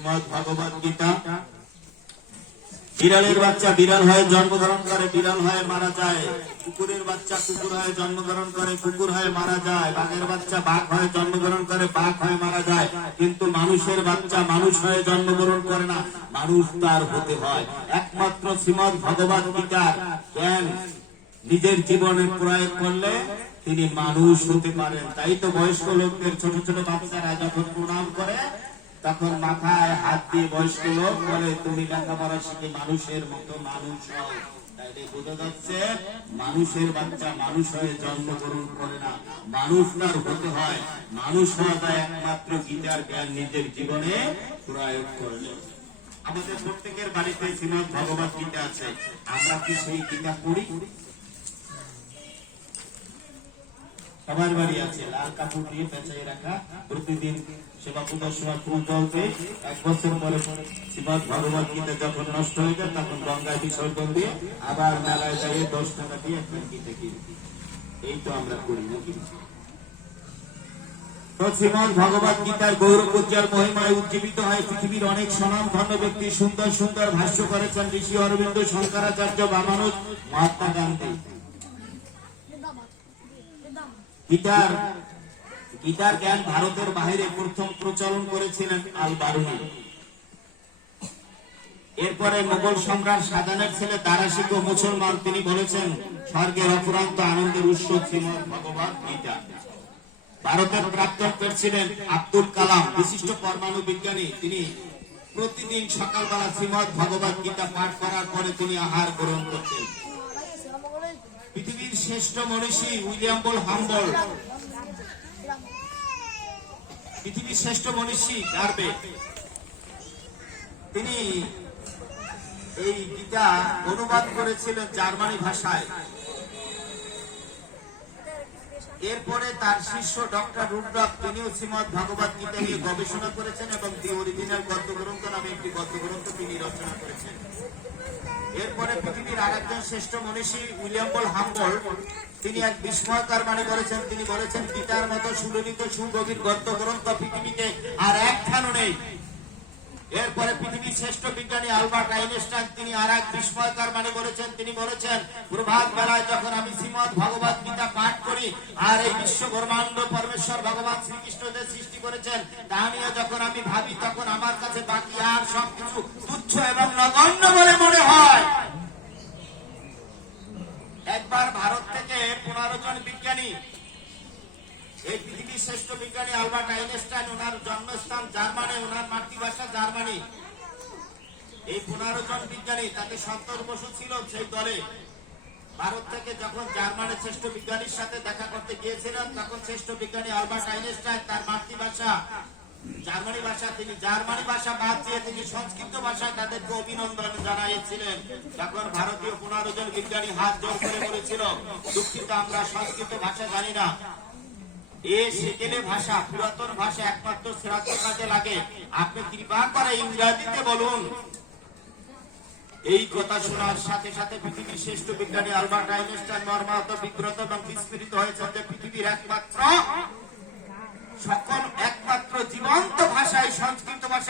শ্রীমদ্ ভগবদ গীতা। বিড়ালের বাচ্চা বিড়াল হয়ে জন্মগ্রহণ করে, বিড়াল হয়ে মারা যায়। কুকুরের বাচ্চা কুকুর হয়ে জন্মগ্রহণ করে, কুকুর হয়ে মারা যায়। বাঘের বাচ্চা বাঘ হয়ে জন্মগ্রহণ করে, বাঘ হয়ে মারা যায়। কিন্তু মানুষের বাচ্চা মানুষ হয়ে জন্মগ্রহণ করে না, মানুষ তার হতে হয়। একমাত্র শ্রীমদ্ ভগবদ গীতার জ্ঞান নিজের জীবনে প্রয়োগ করলে তিনি মানুষ হতে পারেন। তাই তো বয়স্ক লোকদের, ছোট ছোট বাচ্চারা যখন প্রণাম করে তখন মাথায় হাত দিয়ে বয়স্ক লোক বলে, তুমি লেখাপড়া শিখে মানুষের মতো মানুষ হও। তাই বোঝা যাচ্ছে মানুষের বাচ্চা মানুষ হয়ে জন্মগ্রহণ করে না, মানুষ তার হতে হয়। মানুষ হওয়া যায় একমাত্র গীতার জ্ঞান নিজের জীবনে প্রয়োগ করলে। আমাদের প্রত্যেকের বাড়িতে শ্রীমদ্ ভগবদ গীতা আছে, আমরা কি সেই গীতা পড়ি? সবার বাড়ি আছে, লাল কাপড় দিয়ে পেঁচাই রাখা, প্রতিদিন সেবা পূজার সময় ফুল জলতে। 1 বছর পরে শ্রীমদ্ ভগবদ গীতা যখন নষ্ট হয়ে যায় তখন গঙ্গায় বিসর্জন দিয়ে আবার মেলায় যাইয়ে 10 টাকা দিয়ে একটা গীতা কিনি। এই তো আমরা করি নাকি? তো শ্রীমদ্ ভগবদ গীতার গৌরব উজ্জ্বল মহিমায় উজ্জীবিত হয় পৃথিবীর অনেক স্বনামধন্য ব্যক্তি। সুন্দর সুন্দর ভাষ্য করেছেন ঋষি অরবিন্দ, শঙ্করাচার্য, বামানুজ, মহাত্মা গান্ধী। গীতার জ্ঞান ভারতের বাইরে প্রথম প্রচলন করেছিলেন আল-বারুনি। এরপরে মোগল সম্রাট শাহজাহানের ছেলে দারাশিকো মুসলমান, তিনি বলেছেন স্বর্গের অফুরন্ত আনন্দের উৎস শ্রীমদ্ ভগবদ গীতা। ভারতের প্রাক্তন প্রেসিডেন্ট আব্দুল কালাম, বিশিষ্ট পরমাণু বিজ্ঞানী, তিনি প্রতিদিন সকালবেলা শ্রীমদ্ ভগবদ গীতা পাঠ করার পরে তিনি আহার গ্রহণ করতেন। পৃথিবীর শ্রেষ্ঠ মনীষী উইলিয়াম বোল হাম্বল, পৃথিবীর শ্রেষ্ঠ মনীষী ডারবে, তিনি এই গীতা অনুবাদ করেছিলেন জার্মানি ভাষায়। এরপরে তার শিষ্য ডক্টর রুডলফ, তিনিও শ্রীমদ্ ভগবদ গীতা নিয়ে গবেষণা করেছেন এবং দি অরিজিনাল গদ্যগ্রন্থ নামে একটি গদ্যগ্রন্থ তিনি রচনা করেছেন। এরপরে পৃথিবীর আরেকজন শ্রেষ্ঠ মনীষী উইলিয়াম বোল হাম্বল, তিনি এক বিস্ময়কর বাণী করেছেন। তিনি বলেছেন গীতার মতো সুললিত সুগভীর গদ্যগ্রন্থ পৃথিবীতে আর একখানও নেই। এরপরে পৃথিবীর শ্রেষ্ঠ বিজ্ঞানী আলবার্ট আইনস্টাইন, তিনি আর এক বিস্ময়কর বাণী বলেছেন। তিনি বলেছেন প্রভাত বেলায় যখন আমি শ্রীমদ্ ভগবদ গীতা পাঠ করি আর এই বিশ্ব ব্রহ্মাণ্ড পরমেশ্বর ভগবান শ্রীকৃষ্ণ যে সৃষ্টি করেছেন তা নিয়ে যখন আমি ভাবি, তখন আমার কাছে বাকি আর সবকিছু তুচ্ছ এবং নগণ্য বলে মনে হয়। একবার ভারত থেকে 15 জন বিজ্ঞানী, এই পৃথিবীর শ্রেষ্ঠ বিজ্ঞানী আলবার্ট আইনস্টাইন, ওনার জন্মস্থান জার্মানি, ওনার মাতৃভাষা জার্মানি। এই 15 জন বিজ্ঞানী, তাতে সন্তোষ বসু ছিল সেই দলে। ভারত থেকে যখন জার্মানির শ্রেষ্ঠ বিজ্ঞানীর সাথে দেখা করতে গিয়েছিলেন, তখন শ্রেষ্ঠ বিজ্ঞানী আলবার্ট আইনস্টাইন তার মাতৃভাষা জার্মানি ভাষা, তিনি জার্মানি ভাষা বাদ দিয়ে তিনি সংস্কৃত ভাষায় তাদেরকে অভিনন্দন জানিয়েছিলেন। তখন ভারতীয় 15 জন বিজ্ঞানী হাত জোর করে বলেছিল, দুঃখিত, আমরা সংস্কৃত ভাষা জানি না। এ সেকেলে ভাষা, পুরাতন ভাষা, একমাত্র শ্রাদ্ধ কাজে লাগে, আপনি কৃপা করে ইংরেজিতে বলুন। এই কথা শোনার সাথে সাথে পৃথিবীর শ্রেষ্ঠ বিজ্ঞানী আলবার্ট আইনস্টাইন মর্মাহত, বিব্রত এবং বিস্মৃত হয়েছেন যে পৃথিবীর একমাত্র জীবন্ত ভাষায় সংস্কৃত ভাষা